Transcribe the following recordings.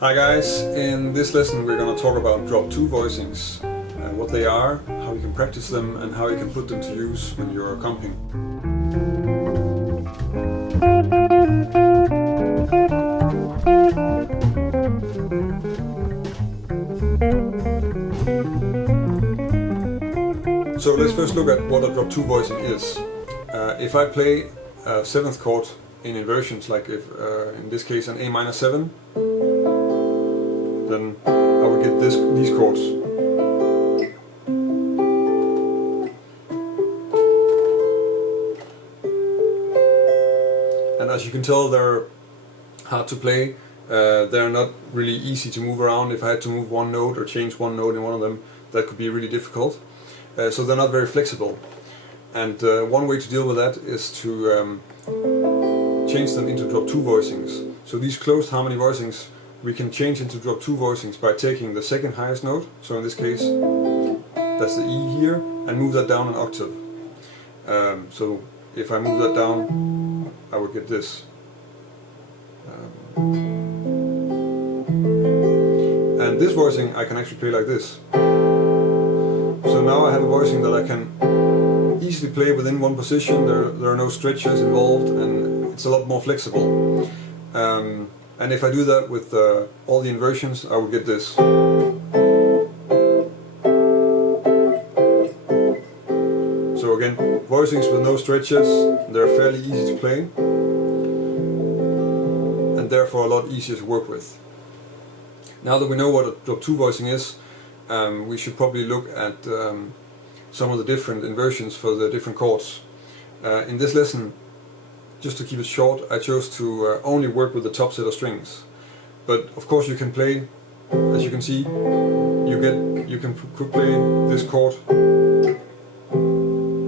Hi guys, in this lesson we're going to talk about drop 2 voicings, what they are, how you can practice them and how you can put them to use when you're comping. So let's first look at what a drop 2 voicing is. If I play a 7th chord in inversions, like if in this case an A minor 7, then I will get these chords. And as you can tell, they're hard to play. They're not really easy to move around. If I had to move one note or change one note in one of them, that could be really difficult. So they're not very flexible. And one way to deal with that is to change them into drop 2 voicings. So these closed harmony voicings we can change into drop 2 voicings by taking the second highest note, so in this case that's the E here, and move that down an octave. So if I move that down, I would get this. And this voicing I can actually play like this. So now I have a voicing that I can easily play within one position. There are no stretches involved and it's a lot more flexible. And if I do that with all the inversions, I will get this. So again, voicings with no stretches, they're fairly easy to play and therefore a lot easier to work with. Now that we know what a drop 2 voicing is, we should probably look at some of the different inversions for the different chords. In this lesson, just to keep it short, I chose to only work with the top set of strings. But of course you can play, as you can see, could play this chord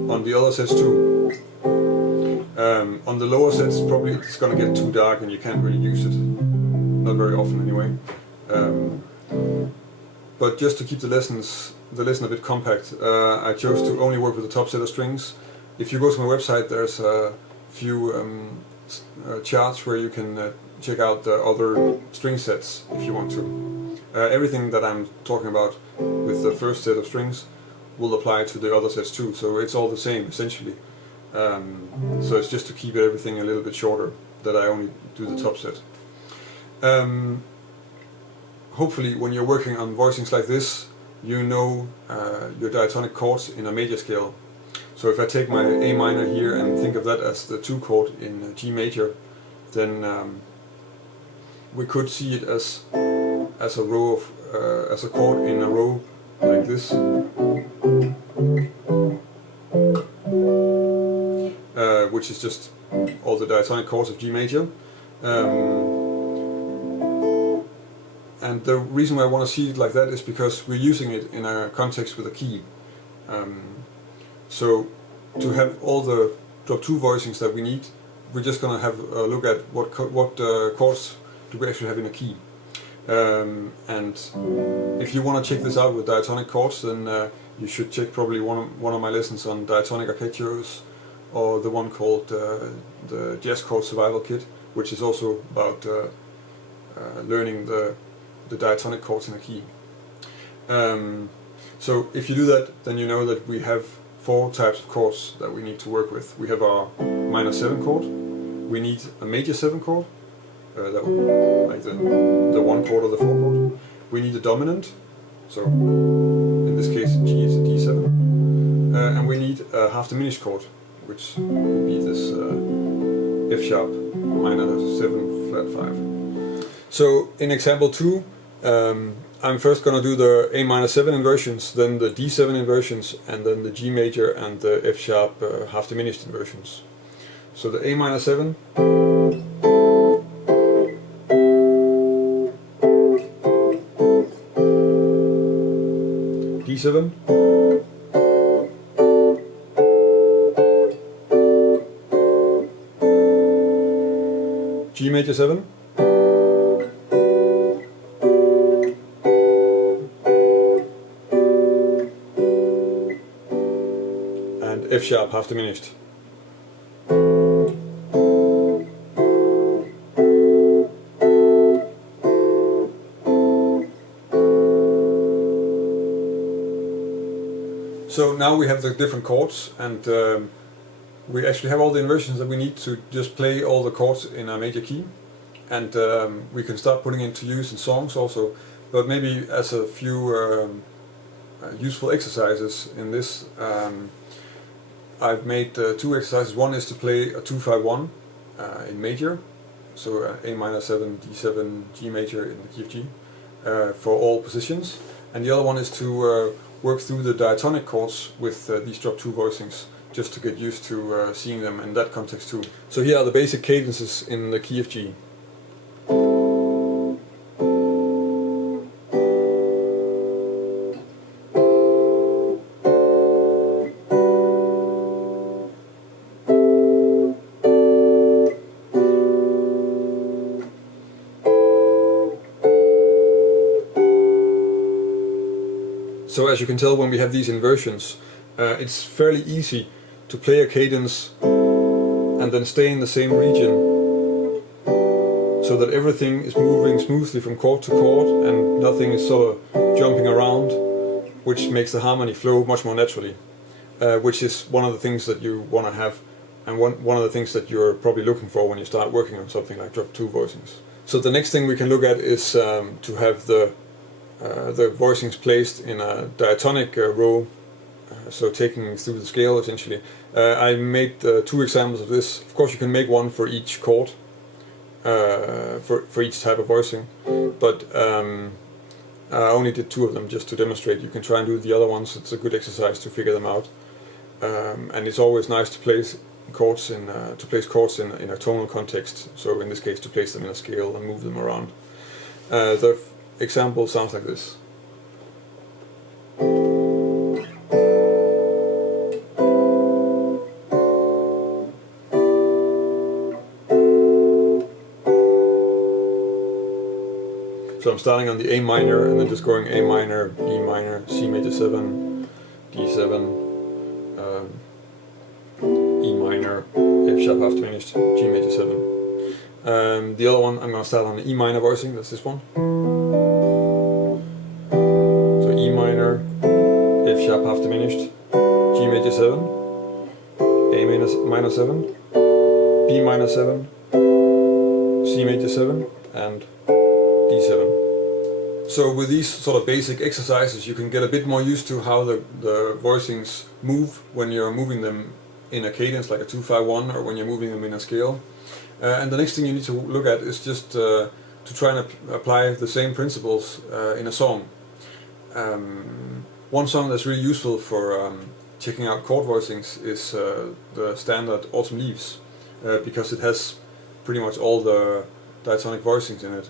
on the other sets too. On the lower sets probably it's going to get too dark and you can't really use it. Not very often anyway. But just to keep the lesson a bit compact, I chose to only work with the top set of strings. If you go to my website, there's a few charts where you can check out the other string sets if you want to. Everything that I'm talking about with the first set of strings will apply to the other sets too, so it's all the same essentially. So it's just to keep everything a little bit shorter that I only do the top set. Hopefully when you're working on voicings like this, you know your diatonic chords in a major scale. So if I take my A minor here and think of that as the 2 chord in G major, then we could see it as a row of as a chord in a row like this, which is just all the diatonic chords of G major. And the reason why I want to see it like that is because we're using it in a context with a key. So to have all the drop 2 voicings that we need, we're just going to have a look at what chords do we actually have in a key. And if you want to check this out with diatonic chords, then you should check probably one of my lessons on diatonic arpeggios, or the one called the Jazz Chord Survival Kit, which is also about learning the diatonic chords in a key. So if you do that, then you know that we have 4 types of chords that we need to work with. We have our minor 7 chord, we need a major 7 chord, that would be like the 1 chord or the 4 chord. We need a dominant, so in this case G is a D7, and we need a half diminished chord, which would be this F sharp minor 7 flat 5. So in example 2, I'm first going to do the A minor 7 inversions, then the D7 inversions, and then the G major and the F sharp half diminished inversions. So the A minor 7, D7, G major 7, and F sharp half diminished. So now we have the different chords, and we actually have all the inversions that we need to just play all the chords in a major key, and we can start putting into use in songs also. But maybe as a few useful exercises in this, I've made two exercises. One is to play a 2-5-1 in major, so A minor 7, D7, G major in the key of G for all positions, and the other one is to work through the diatonic chords with these drop 2 voicings, just to get used to seeing them in that context too. So here are the basic cadences in the key of G. So as you can tell, when we have these inversions, it's fairly easy to play a cadence and then stay in the same region, so that everything is moving smoothly from chord to chord and nothing is sort of jumping around, which makes the harmony flow much more naturally, which is one of the things that you want to have, and one of the things that you're probably looking for when you start working on something like drop 2 voicings. So the next thing we can look at is to have the voicings placed in a diatonic row, so taking through the scale essentially. I made 2 examples of this. Of course you can make one for each chord, for each type of voicing, but I only did 2 of them just to demonstrate. You can try and do the other ones. It's a good exercise to figure them out, and it's always nice to place chords in a tonal context, so in this case to place them in a scale and move them around. The example sounds like this. So I'm starting on the A minor and then just going A minor, B minor, C major 7, D7, E minor, F sharp half diminished, G major 7. The other one I'm going to start on the E minor voicing, that's this one. So E minor, F sharp half diminished, G major 7, A minor 7, B minor 7, C major 7, and D7. So with these sort of basic exercises you can get a bit more used to how the voicings move when you're moving them in a cadence like a 2-5-1, or when you're moving them in a scale. And the next thing you need to look at is just to try and apply the same principles in a song. One song that's really useful for checking out chord voicings is the standard Autumn Leaves, because it has pretty much all the diatonic voicings in it.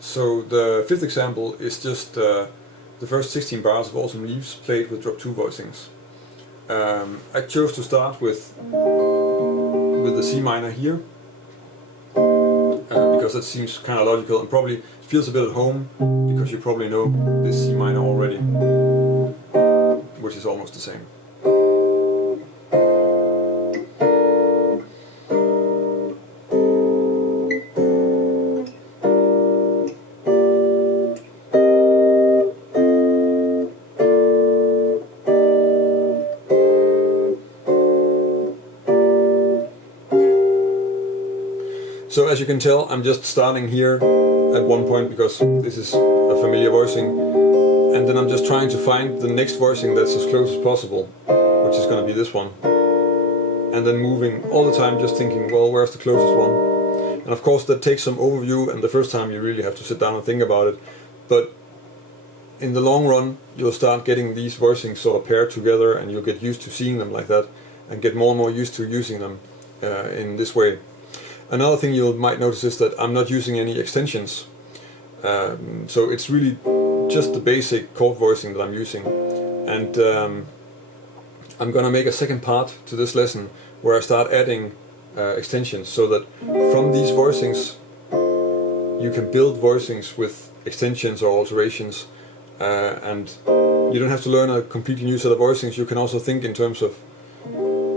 So the 5th example is just the first 16 bars of Autumn Leaves played with drop 2 voicings. I chose to start with the C minor here, because that seems kind of logical and probably feels a bit at home, because you probably know this C minor already, which is almost the same. So as you can tell, I'm just starting here at one point because this is a familiar voicing, and then I'm just trying to find the next voicing that's as close as possible, which is going to be this one. And then moving all the time, just thinking, well, where's the closest one? And of course that takes some overview, and the first time you really have to sit down and think about it. But in the long run, you'll start getting these voicings sort of paired together, and you'll get used to seeing them like that, and get more and more used to using them in this way. Another thing you might notice is that I'm not using any extensions, so it's really just the basic chord voicing that I'm using. And I'm going to make a second part to this lesson where I start adding extensions, so that from these voicings you can build voicings with extensions or alterations, and you don't have to learn a completely new set of voicings. You can also think in terms of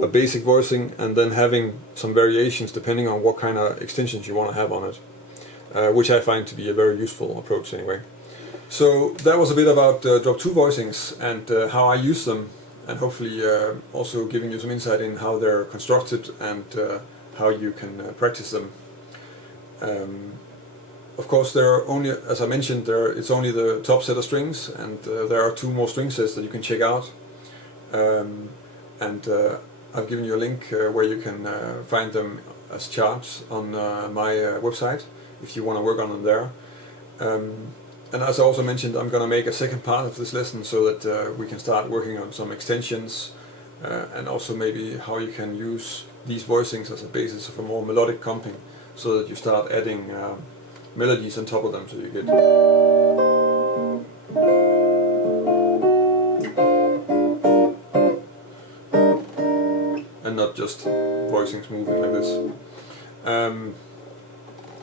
a basic voicing and then having some variations depending on what kind of extensions you want to have on it, which I find to be a very useful approach anyway. So that was a bit about drop 2 voicings and how I use them, and hopefully also giving you some insight in how they're constructed and how you can practice them. Of course, there are only, as I mentioned, it's only the top set of strings, and there are 2 more string sets that you can check out. I've given you a link where you can find them as charts on my website if you want to work on them there. And as I also mentioned, I'm going to make a second part of this lesson so that we can start working on some extensions and also maybe how you can use these voicings as a basis of a more melodic comping, so that you start adding melodies on top of them, so you get and not just voicings moving like this.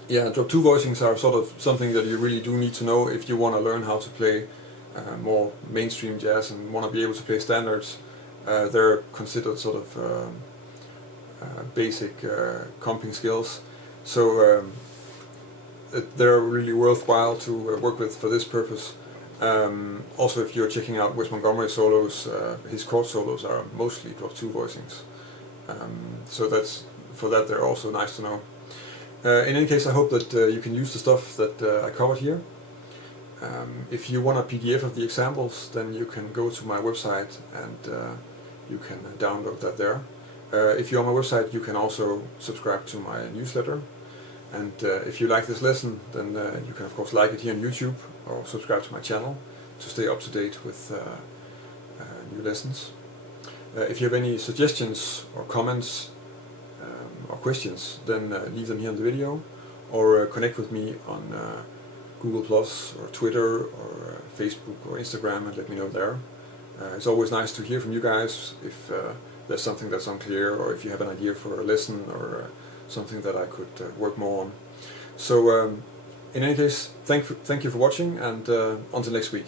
Yeah, drop 2 voicings are sort of something that you really do need to know if you want to learn how to play more mainstream jazz and want to be able to play standards. They're considered sort of basic comping skills, so they're really worthwhile to work with for this purpose. Also, if you're checking out Wes Montgomery solos, his chord solos are mostly drop 2 voicings. So for that they're also nice to know. In any case, I hope that you can use the stuff that I covered here. If you want a PDF of the examples, then you can go to my website and you can download that there. If you're on my website, you can also subscribe to my newsletter. And if you like this lesson, then you can of course like it here on YouTube or subscribe to my channel to stay up to date with new lessons. If you have any suggestions or comments or questions, then leave them here in the video, or connect with me on Google Plus or Twitter or Facebook or Instagram and let me know there. It's always nice to hear from you guys if there's something that's unclear, or if you have an idea for a lesson or something that I could work more on. So in any case, thank you for watching, and until next week.